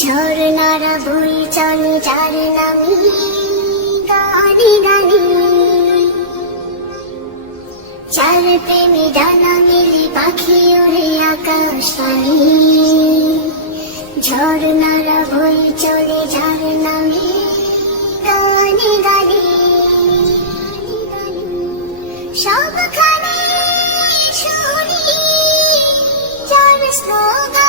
ঝর্ণারা বই চলে যার নামে গানে গানে। চার প্রেমে ডানা মেলে পাখি ওরে আকাশ পানি। ঝর্ণারা বই চলে, যার নামে গানে গানে। সবখানে শুনি যার স্লোগান